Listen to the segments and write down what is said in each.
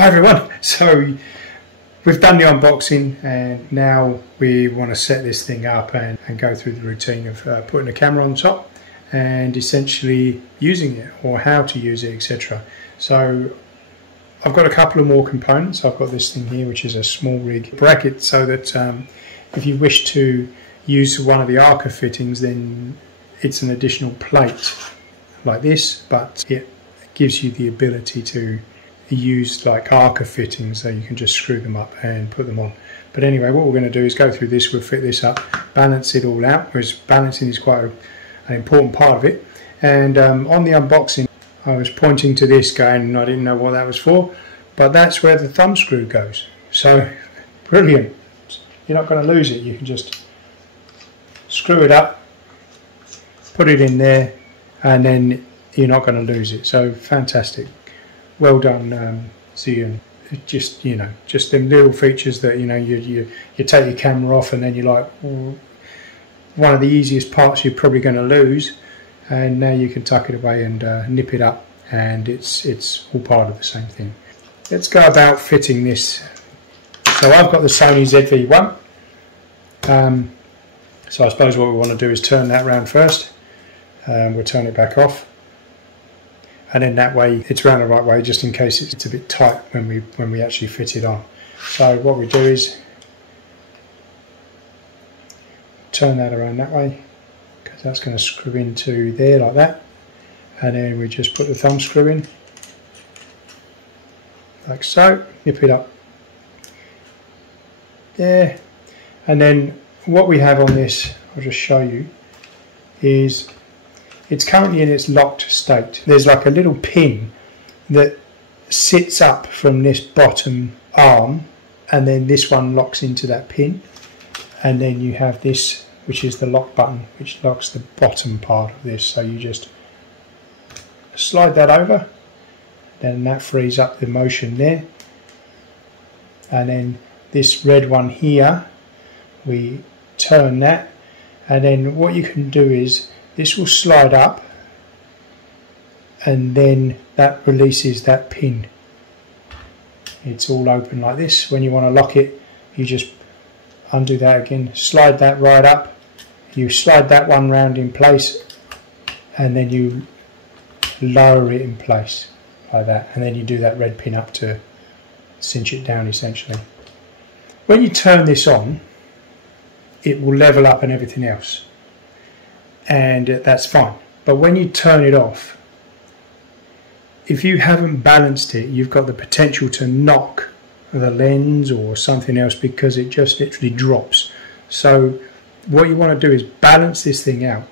Hi everyone, so we've done the unboxing and now we want to set this thing up and go through the routine of putting the camera on top and essentially using it, or how to use it, etc. So I've got a couple of more components. I've got this thing here which is a SmallRig bracket, so that if you wish to use one of the ARCA fittings, then it's an additional plate like this, but it gives you the ability to use like ARCA fittings, so you can just screw them up and put them on. But anyway, what we're going to do is go through this, we'll fit this up, balance it all out, whereas balancing is quite an important part of it. And on the unboxing I was pointing to this going, I didn't know what that was for, but that's where the thumb screw goes. So brilliant, you're not going to lose it. You can just screw it up, put it in there, and then you're not going to lose it. So fantastic. Well done, Zhiyun. Just, you know, just them little features that, you know, you take your camera off and then you're like, one of the easiest parts you're probably going to lose, and now you can tuck it away and nip it up, and it's all part of the same thing. Let's go about fitting this. So I've got the Sony ZV-1. So I suppose what we want to do is turn that around first. We'll turn it back off. And then that way it's around the right way, just in case it's a bit tight when we actually fit it on. So what we do is turn that around that way, because that's going to screw into there like that, and then we just put the thumb screw in like so, nip it up there, and then what we have on this, I'll just show you, is it's currently in its locked state. There's like a little pin that sits up from this bottom arm, and then this one locks into that pin, and then you have this, which is the lock button, which locks the bottom part of this. So you just slide that over, then that frees up the motion there, and then this red one here, we turn that, and then what you can do is this will slide up, and then that releases that pin. It's all open like this. When you want to lock it, you just undo that again, slide that right up, you slide that one round in place, and then you lower it in place like that, and then you do that red pin up to cinch it down essentially. When you turn this on, it will level up and everything else, and that's fine. But when you turn it off, if you haven't balanced it, you've got the potential to knock the lens or something else, because it just literally drops. So what you want to do is balance this thing out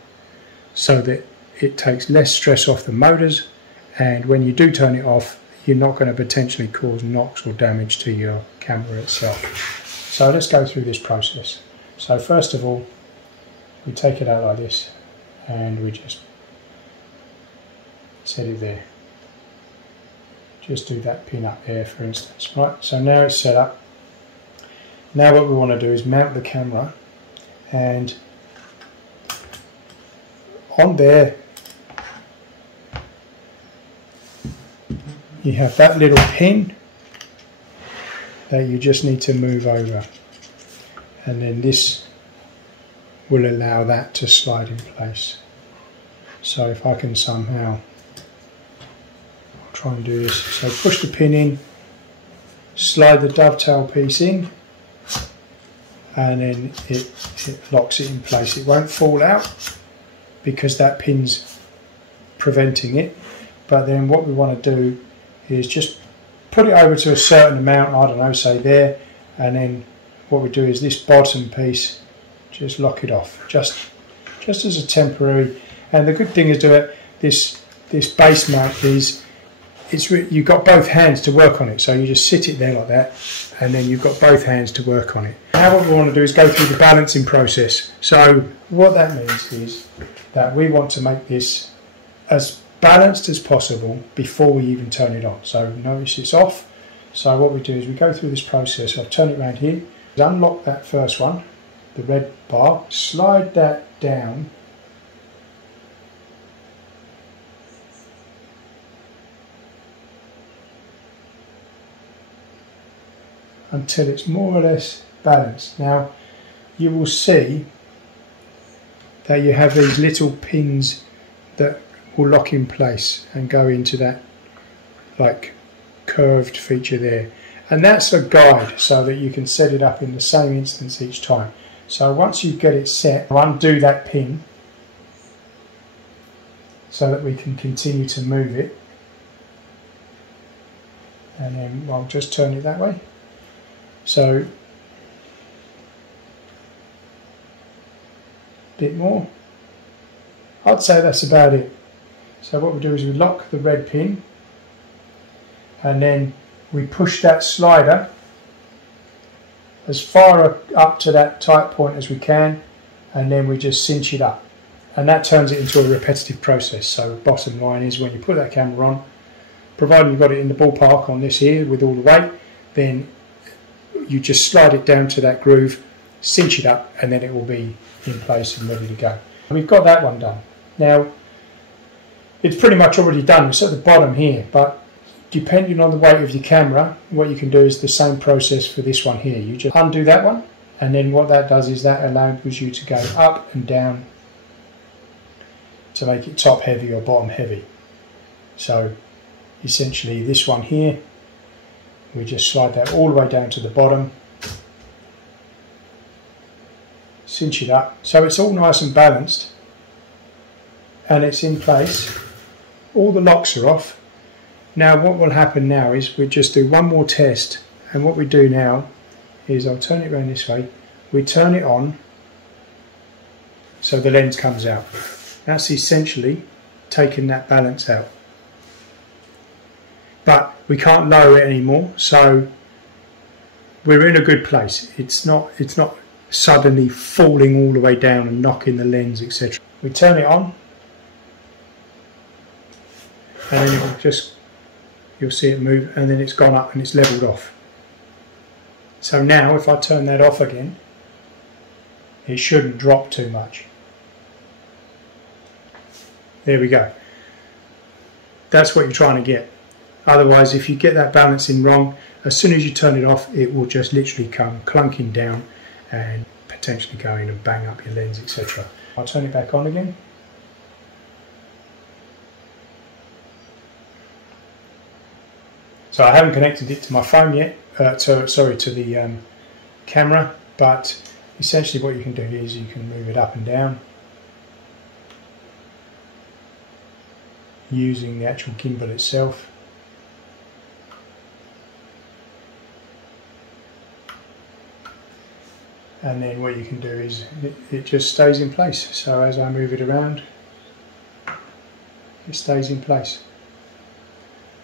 so that it takes less stress off the motors, and when you do turn it off, you're not going to potentially cause knocks or damage to your camera itself. So let's go through this process. So first of all, we take it out like this, and we just set it there. Just do that pin up there, for instance. Right, so now it's set up. Now what we want to do is mount the camera, and on there you have that little pin that you just need to move over, and then this will allow that to slide in place. So if I can somehow, I'll try and do this. So push the pin in, slide the dovetail piece in, and then it locks it in place. It won't fall out because that pin's preventing it. But then what we want to do is just put it over to a certain amount, I don't know, say there, and then what we do is this bottom piece, just lock it off, just as a temporary. And the good thing is this base mount is, you've got both hands to work on it, so you just sit it there like that, and then you've got both hands to work on it. Now what we want to do is go through the balancing process. So what that means is that we want to make this as balanced as possible before we even turn it on. So notice it's off. So what we do is we go through this process. I'll turn it around here, unlock that first one, the red bar, slide that down, until it's more or less balanced. Now you will see that you have these little pins that will lock in place and go into that like curved feature there, and that's a guide so that you can set it up in the same instance each time. So once you get it set, undo that pin so that we can continue to move it, and then I'll just turn it that way. So a bit more. I'd say that's about it. So what we do is we lock the red pin, and then we push that slider as far up to that tight point as we can, and then we just cinch it up, and that turns it into a repetitive process. So bottom line is, when you put that camera on, providing you've got it in the ballpark on this here with all the weight, then you just slide it down to that groove, cinch it up, and then it will be in place and ready to go. We've got that one done. Now it's pretty much already done. It's at the bottom here, but depending on the weight of your camera, what you can do is the same process for this one here. You just undo that one, and then what that does is that allows you to go up and down to make it top heavy or bottom heavy. So essentially this one here, we just slide that all the way down to the bottom, cinch it up so it's all nice and balanced and it's in place. All the locks are off. Now what will happen now is we just do one more test, and what we do now is, I'll turn it around this way, we turn it on so the lens comes out. That's essentially taking that balance out. But we can't lower it anymore, so we're in a good place. It's not suddenly falling all the way down and knocking the lens, etc. We turn it on, and then it will just, you'll see it move, and then it's gone up and it's leveled off. So now if I turn that off again, it shouldn't drop too much. There we go. That's what you're trying to get. Otherwise, if you get that balancing wrong, as soon as you turn it off, it will just literally come clunking down and potentially go in and bang up your lens, etc. I'll turn it back on again. So I haven't connected it to my phone yet, to the camera, but essentially what you can do is you can move it up and down using the actual gimbal itself. And then what you can do is it just stays in place. So as I move it around, it stays in place.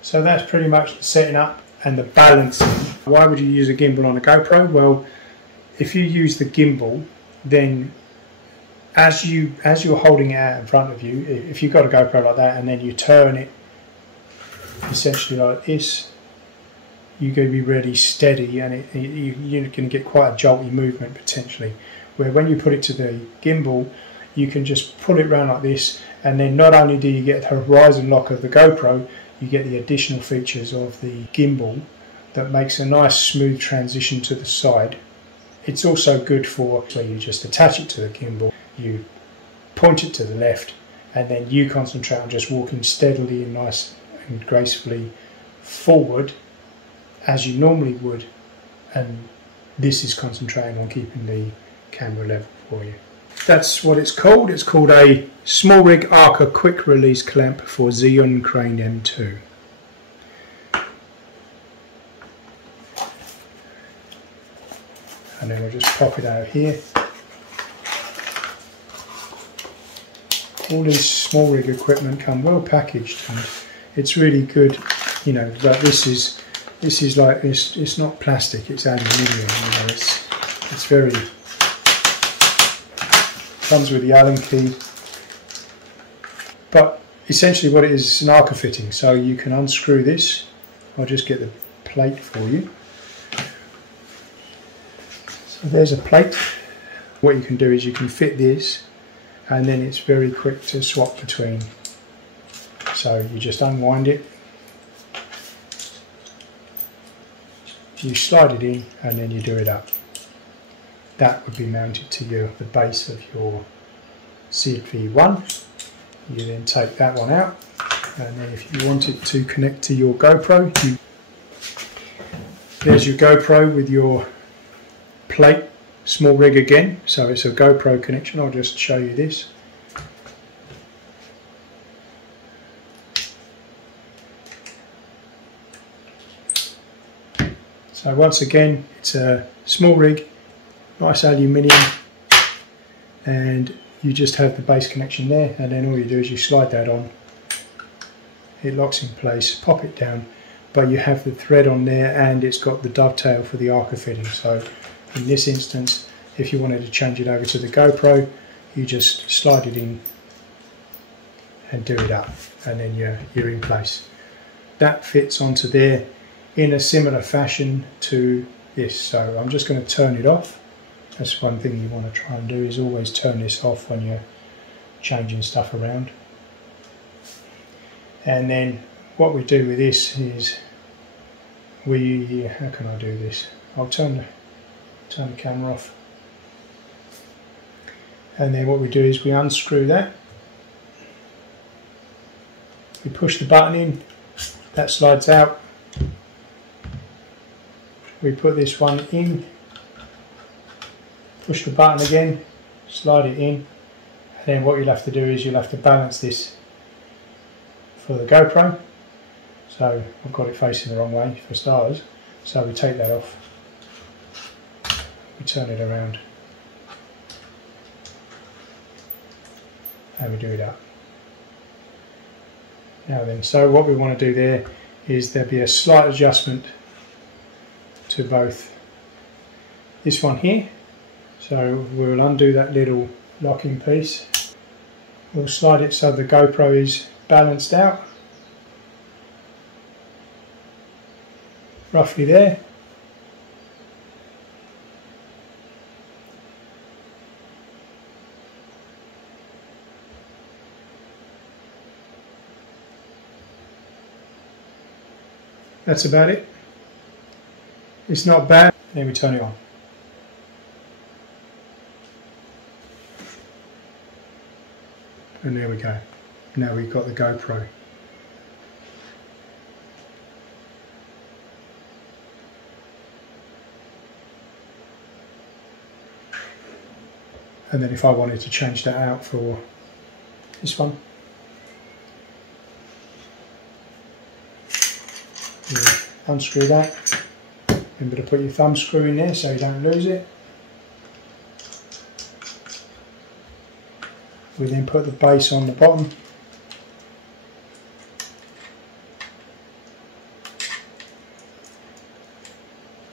So that's pretty much the setting up and the balancing. Why would you use a gimbal on a GoPro? Well, if you use the gimbal, then as you're holding it out in front of you, if you've got a GoPro like that and then you turn it essentially like this, you're going to be really steady, and you're going to get quite a jolty movement potentially. Where when you put it to the gimbal, you can just pull it around like this, and then not only do you get the horizon lock of the GoPro, you get the additional features of the gimbal that makes a nice smooth transition to the side. It's also good for where you just attach it to the gimbal, you point it to the left, and then you concentrate on just walking steadily and nice and gracefully forward as you normally would, and this is concentrating on keeping the camera level for you. That's what it's called. It's called a SmallRig ARCA quick release clamp for Zhiyun Crane M2. And then we'll just pop it out here. All this SmallRig equipment come well packaged, and it's really good. You know, that this is like, it's not plastic, it's aluminium. You know, it's very, comes with the Allen key. But essentially what it is an ARCA fitting, so you can unscrew this. I'll just get the plate for you. So there's a plate. What you can do is you can fit this, and then it's very quick to swap between. So you just unwind it, you slide it in and then you do it up. That would be mounted to the base of your ZV-1. You then take that one out, and then if you want it to connect to your GoPro, there's your GoPro with your plate, SmallRig again, so it's a GoPro connection. I'll just show you this. So once again, it's a SmallRig, nice aluminium, and you just have the base connection there, and then all you do is you slide that on, it locks in place, pop it down, but you have the thread on there and it's got the dovetail for the ARCA fitting. So in this instance, if you wanted to change it over to the GoPro, you just slide it in and do it up, and then you're in place. That fits onto there in a similar fashion to this. So I'm just going to turn it off. That's one thing you want to try and do, is always turn this off when you're changing stuff around. And then what we do with this is how can I do this? I'll turn the camera off. And then what we do is we unscrew that. We push the button in, that slides out. We put this one in, push the button again, slide it in, and then what you'll have to do is you'll have to balance this for the GoPro. So I've got it facing the wrong way for starters, so we take that off, we turn it around, and we do it up. Now then, so what we want to do there is there'll be a slight adjustment to both this one here. So we'll undo that little locking piece. We'll slide it so the GoPro is balanced out, roughly there. That's about it. It's not bad. Then we turn it on. And there we go. Now we've got the GoPro. And then if I wanted to change that out for this one, you unscrew that. Remember to put your thumb screw in there so you don't lose it. We then put the base on the bottom.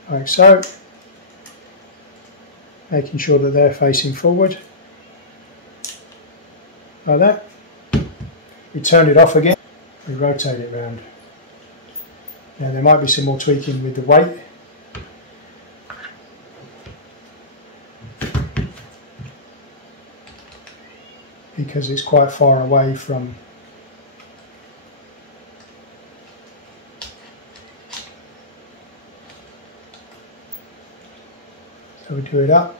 Like so. Making sure that they're facing forward. Like that. We turn it off again. We rotate it round. Now there might be some more tweaking with the weight. Because it's quite far away from so we do it up.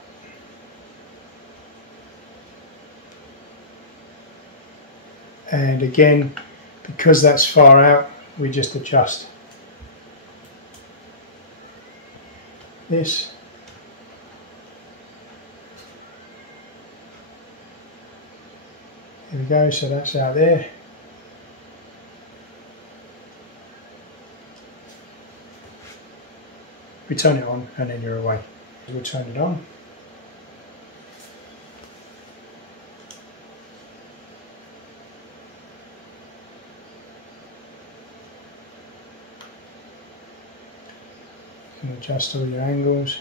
And again, because that's far out, we just adjust this. There we go, so that's out there. We turn it on and then you're away. We'll turn it on. You can adjust all your angles.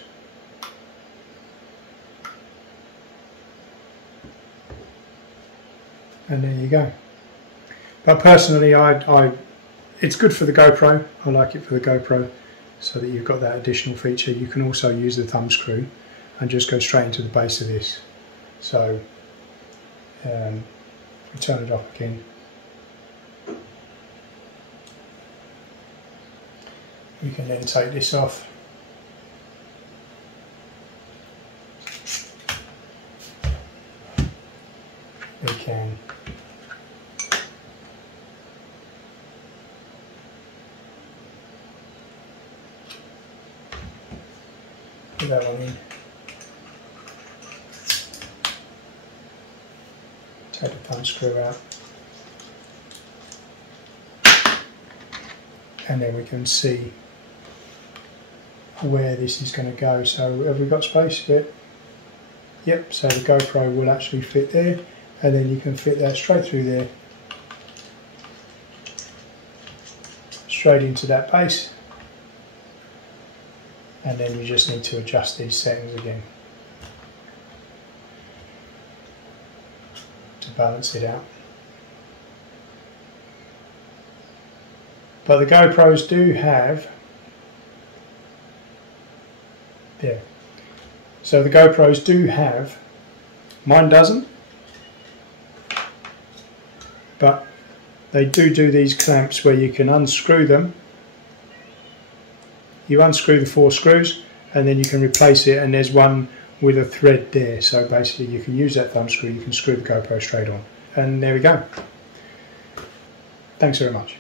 And there you go. But personally, it's good for the GoPro. I like it for the GoPro, so that you've got that additional feature. You can also use the thumb screw and just go straight into the base of this. So we turn it off again. You can then take this off. can. Put that one in. Take the thumb screw out. And then we can see where this is going to go. So have we got space? Yep, so the GoPro will actually fit there, and then you can fit that straight through there, straight into that base, and then you just need to adjust these settings again to balance it out. But the GoPros do have, so the GoPros do have, mine doesn't, but they do these clamps where you can unscrew them. You unscrew the 4 screws and then you can replace it, and there's one with a thread there, so basically you can use that thumb screw, you can screw the GoPro straight on, and there we go. Thanks very much.